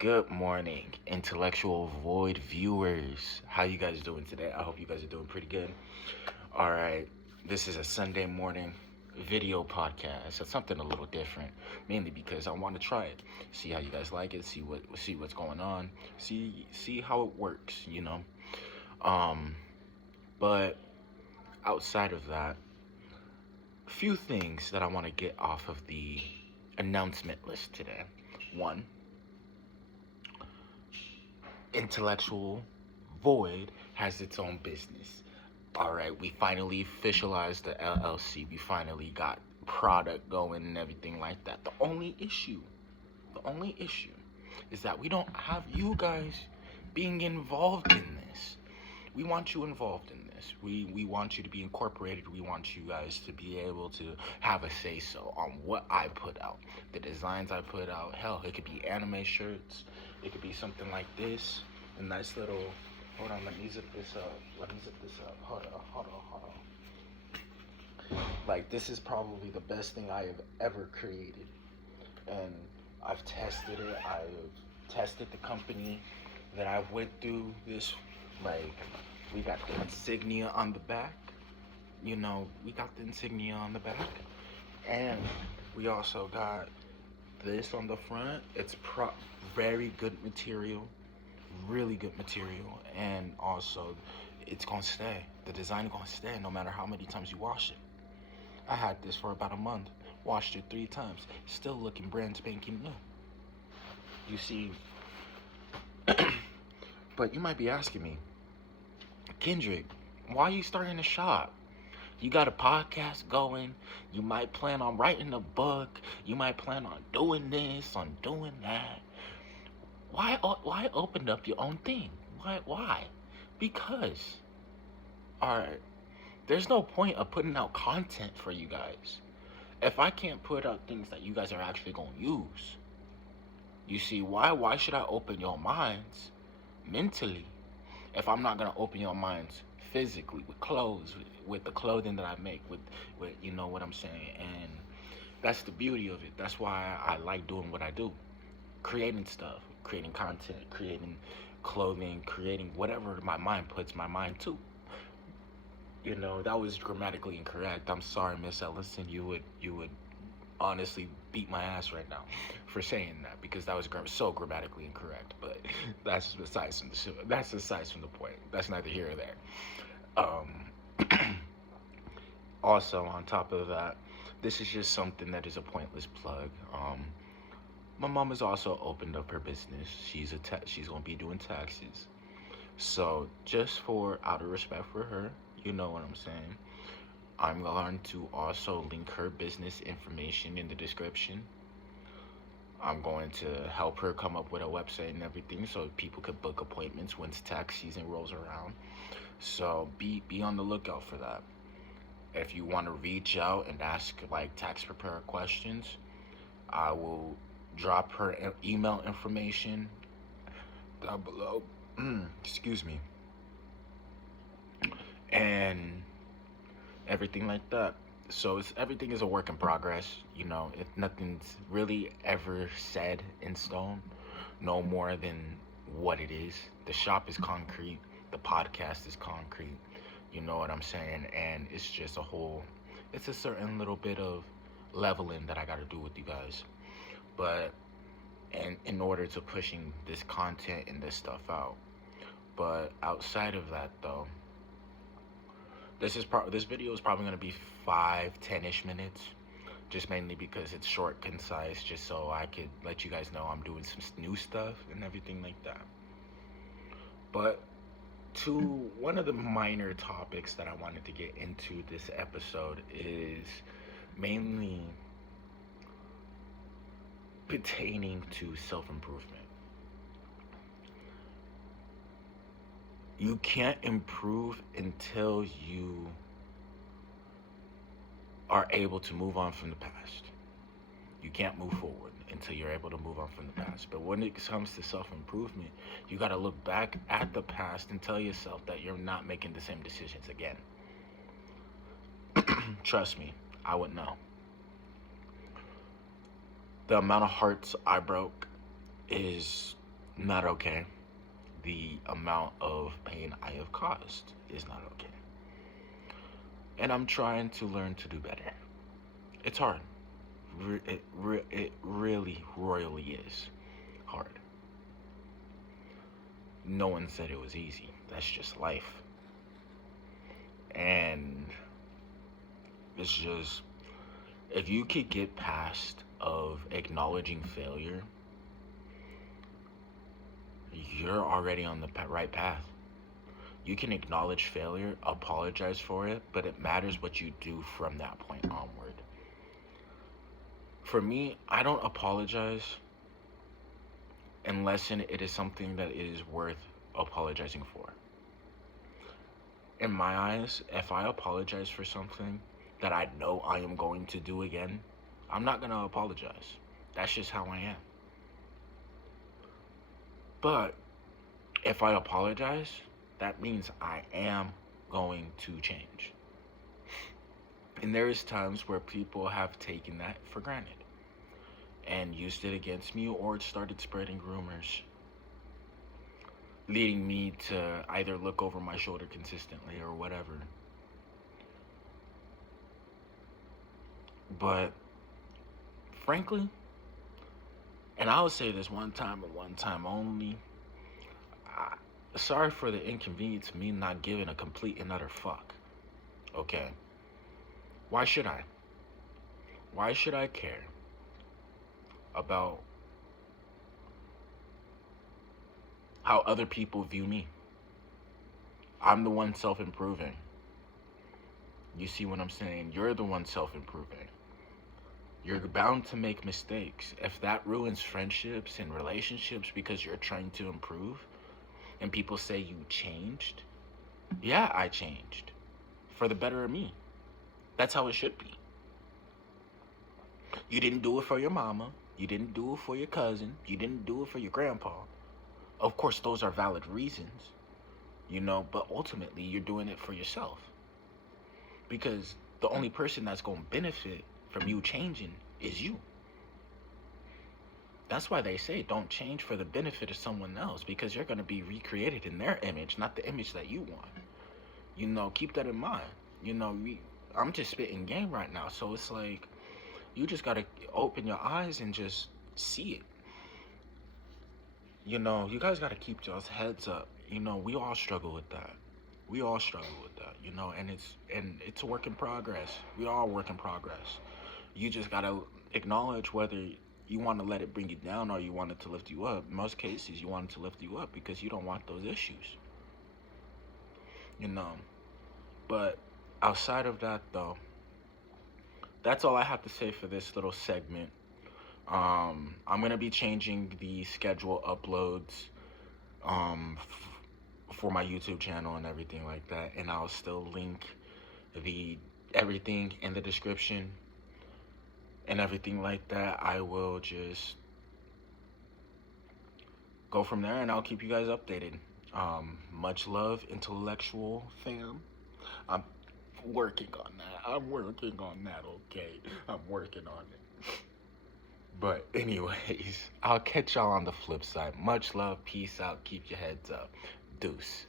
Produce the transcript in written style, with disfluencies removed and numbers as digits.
Good morning, intellectual void viewers. How you guys doing today? I hope you guys are doing pretty good. All right, this is a Sunday morning video podcast. It's something a little different, mainly because I want to try it, see how you guys like it, see what's going on, see how it works. Um, but outside of that, a few things that I want to get off of the announcement list today. One, intellectual void has its own business. All right, we finally officialized the LLC. We finally got product going and everything like that. The only issue is that we don't have you guys being involved in this. We want you involved in this. We want you to be incorporated. We want you guys to be able to have a say so on what I put out, the designs I put out. Hell, it could be anime shirts. It could be something like this. A nice little. Hold on, let me zip this up. Hold on. Like, this is probably the best thing I have ever created. And I've tested it. I've tested the company that I went through this. Like, we got the insignia on the back. We got the insignia on the back. And we also got this on the front. It's very good material. Really good material. And also, it's gonna stay. The design gonna stay no matter how many times you wash it. I had this for about a month. Washed it 3 times. Still looking brand spanking new. You see, but you might be asking me, Kendrick, why are you starting a shop? You got a podcast going. You might plan on writing a book. You might plan on doing this, on doing that. Why open up your own thing? Why? Because, all right, there's no point of putting out content for you guys if I can't put out things that you guys are actually gonna use. You see, why should I open your minds mentally if I'm not gonna open your minds physically with clothes, with the clothing that I make, with you know what I'm saying? And that's the beauty of it. That's why I like doing what I do, creating stuff, creating content, creating clothing, creating whatever my mind puts my mind to. That was grammatically incorrect. I'm sorry, Miss Ellison. You would honestly beat my ass right now for saying that, because that was so grammatically incorrect. But that's aside from the point. That's neither here or there. Um, Also, on top of that, this is just something that is a pointless plug. My mom has also opened up her business. She's gonna be doing taxes. So just for out of respect for her, you know what I'm saying, I'm going to also link her business information in the description. I'm going to help her come up with a website and everything so people could book appointments once tax season rolls around. So be on the lookout for that. If you want to reach out and ask like tax preparer questions, I will drop her email information down below. Excuse me. And everything like that. So everything is a work in progress. If nothing's really ever said in stone, no more than what it is. The shop is concrete. The podcast is concrete. You know what I'm saying? And it's just it's a certain little bit of leveling that I got to do with you guys. But in order to pushing this content and this stuff out. But outside of that, though, this video is probably gonna be 5-10ish minutes, just mainly because it's short, concise, just so I could let you guys know I'm doing some new stuff and everything like that. But to one of the minor topics that I wanted to get into this episode is mainly pertaining to self-improvement. You can't improve until you are able to move on from the past. You can't move forward until you're able to move on from the past. But when it comes to self-improvement, you got to look back at the past and tell yourself that you're not making the same decisions again. Trust me, I would know. The amount of hearts I broke is not okay. The amount of pain I have caused is not okay. And I'm trying to learn to do better. It's hard. It really, royally is hard. No one said it was easy. That's just life. And it's just, if you could get past of acknowledging failure, you're already on the right path. You can acknowledge failure, apologize for it, but it matters what you do from that point onward. For me, I don't apologize unless it is something that is worth apologizing for. In my eyes, if I apologize for something that I know I am going to do again, I'm not going to apologize. That's just how I am. But if I apologize, that means I am going to change. And there is times where people have taken that for granted and used it against me, or started spreading rumors, leading me to either look over my shoulder consistently or whatever. But frankly, and I'll say this one time and one time only, sorry for the inconvenience of me not giving a complete and utter fuck. Okay? Why should I? Why should I care about how other people view me? I'm the one self-improving. You see what I'm saying? You're the one self-improving. You're bound to make mistakes. If that ruins friendships and relationships because you're trying to improve, and people say you changed, yeah, I changed for the better of me. That's how it should be. You didn't do it for your mama. You didn't do it for your cousin. You didn't do it for your grandpa. Of course, those are valid reasons, but ultimately you're doing it for yourself. Because the only person that's going to benefit from you changing is you. That's why they say don't change for the benefit of someone else, because you're going to be recreated in their image, not the image that you want. Keep that in mind. I'm just spitting game right now, so it's like you just got to open your eyes and just see it. You guys got to keep y'all's heads up. We all struggle with that. We all struggle with that, and it's a work in progress. We all work in progress. You just got to acknowledge whether you want to let it bring you down or you want it to lift you up. In most cases, you want it to lift you up because you don't want those issues. But outside of that, though, that's all I have to say for this little segment. I'm going to be changing the schedule uploads for my YouTube channel and everything like that. And I'll still link everything in the description and everything like that. I will just go from there and I'll keep you guys updated. Much love, intellectual fam. I'm working on that, okay? I'm working on it. But anyways, I'll catch y'all on the flip side. Much love, peace out, keep your heads up. Deuce.